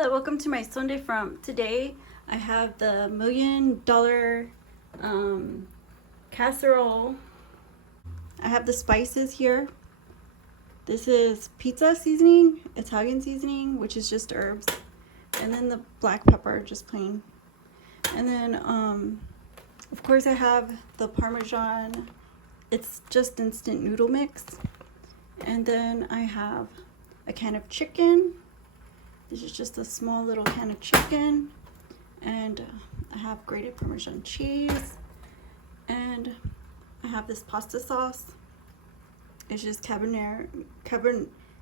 Hello, welcome to my Sunday from today. I have the $1 million casserole. I have the spices here. This is pizza seasoning, Italian seasoning, which is just herbs, and then the black pepper, just plain. And then of course I have the Parmesan. It's just instant noodle mix. And then I have a can of chicken. This is just a small little can of chicken, and I have grated Parmesan cheese, and I have this pasta sauce. It's just Cabernet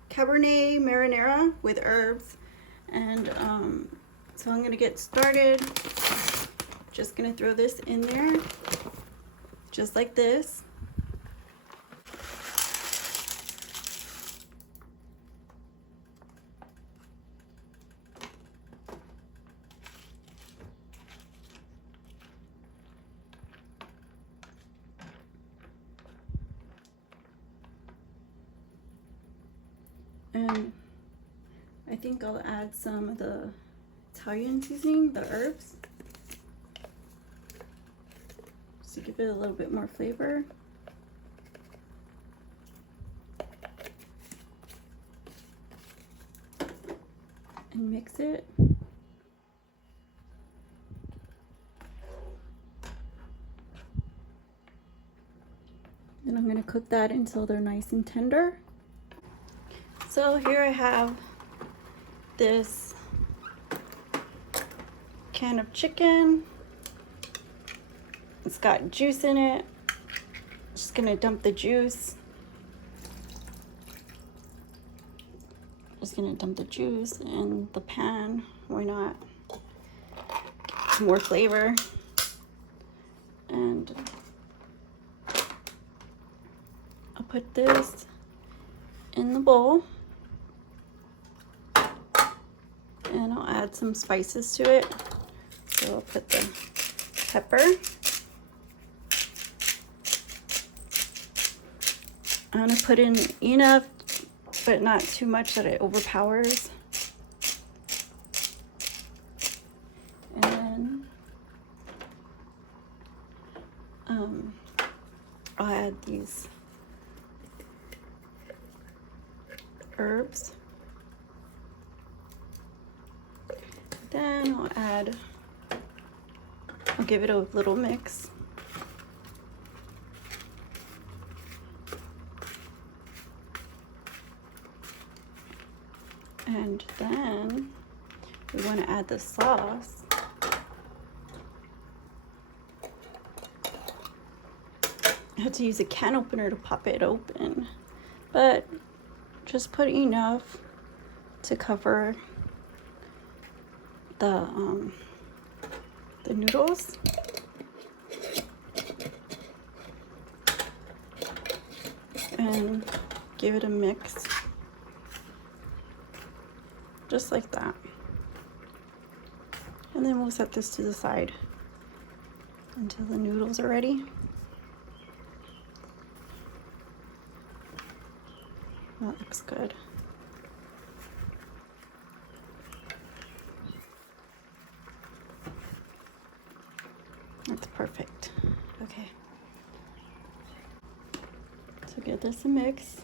marinara with herbs, and so I'm gonna get started. Just gonna throw this in there, just like this. And I think I'll add some of the Italian seasoning, the herbs, just to give it a little bit more flavor. And mix it. Then I'm going to cook that until they're nice and tender. So here I have this can of chicken. It's got juice in it. Just gonna dump the juice. Just gonna dump the juice in the pan. Why not? Get some more flavor. And I'll put this in the bowl. And I'll add some spices to it. So I'll put the pepper. I'm gonna put in enough, but not too much that it overpowers. And then I'll add these herbs. Then I'll give it a little mix. And then we want to add the sauce. I had to use a can opener to pop it open, but just put enough to cover the noodles. And give it a mix. Just like that. And then we'll set this to the side until the noodles are ready. That looks good. That's perfect. Okay. So give this a mix.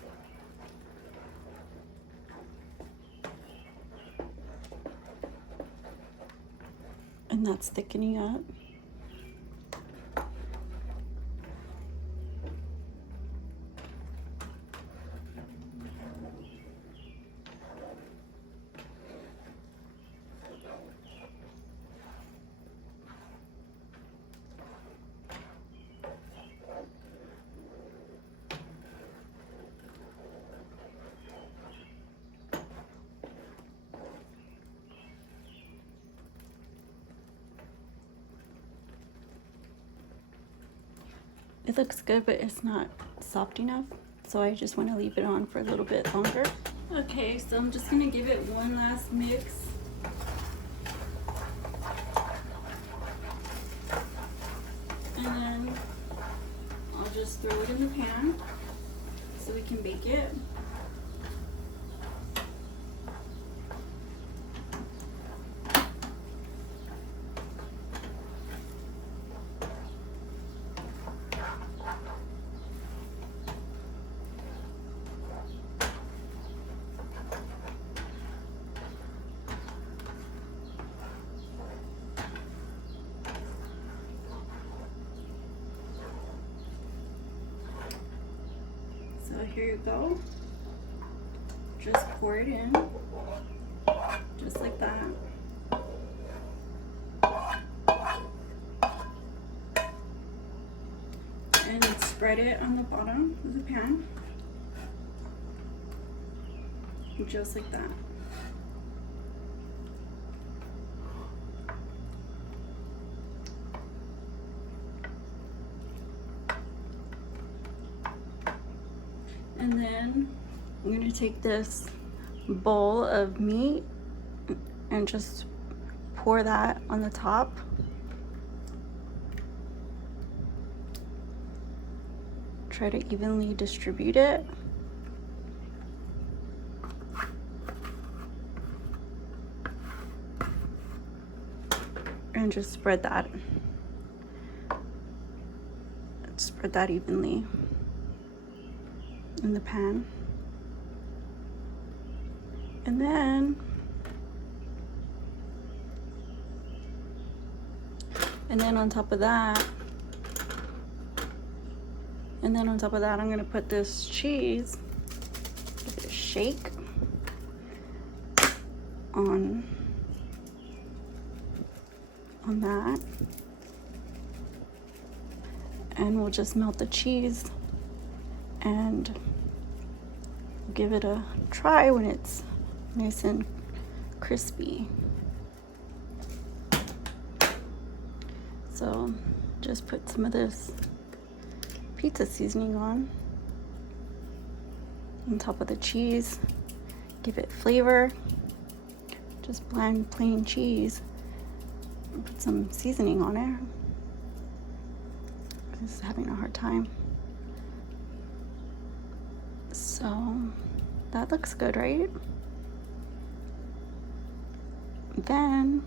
And that's thickening up. It looks good, but it's not soft enough, so I just want to leave it on for a little bit longer. Okay, so I'm just gonna give it one last mix. And then I'll just throw it in the pan so we can bake it. here you go. Just pour it in, just like that. And spread it on the bottom of the pan, just like that. And then I'm going to take this bowl of meat and just pour that on the top. Try to evenly distribute it. And just spread that evenly in the pan. And then on top of that, I'm going to put this cheese, give it a shake on that, and we'll just melt the cheese and give it a try when it's nice and crispy. So just put some of this pizza seasoning on top of the cheese, give it flavor. Just bland plain cheese, put some seasoning on it. This is having a hard time. So that looks good, right? Then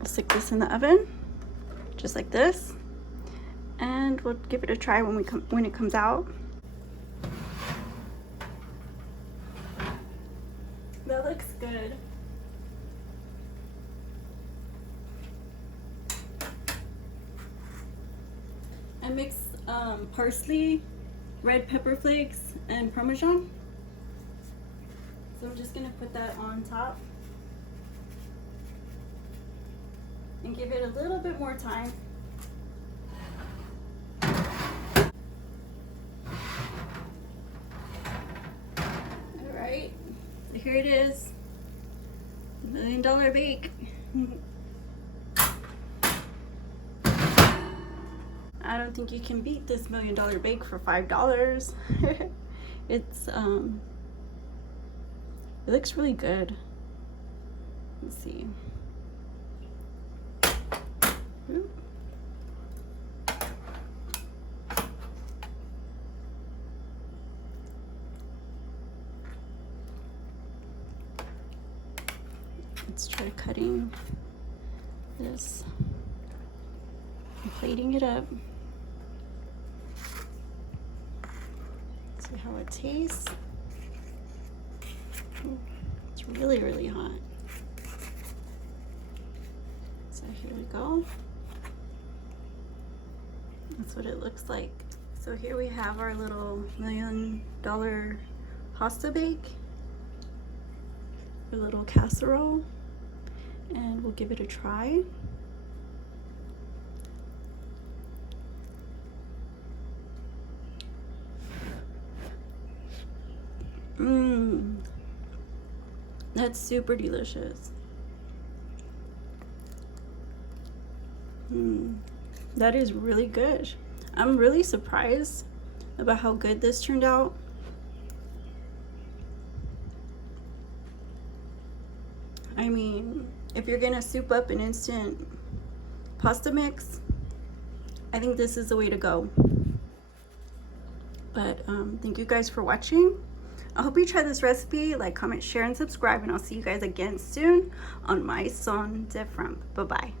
I'll stick this in the oven, just like this, and we'll give it a try when it comes out. That looks good. I mixed parsley, red pepper flakes, and Parmesan. So I'm just gonna put that on top and give it a little bit more time. Alright, so here it is, $1 million bake. I don't think you can beat this $1 million bake for $5. It's it looks really good. Let's see. Ooh. Let's try cutting this and plating it up. See how it tastes. Ooh, it's really, really hot. So here we go. That's what it looks like. So here we have our little $1 million pasta bake, a little casserole, and we'll give it a try. That's super delicious. That is really good. I'm really surprised about how good this turned out. I mean, if you're gonna soup up an instant pasta mix, I think this is the way to go. But thank you guys for watching. I hope you try this recipe. Like, comment, share, and subscribe, and I'll see you guys again soon on my Son de Framp. Bye-bye.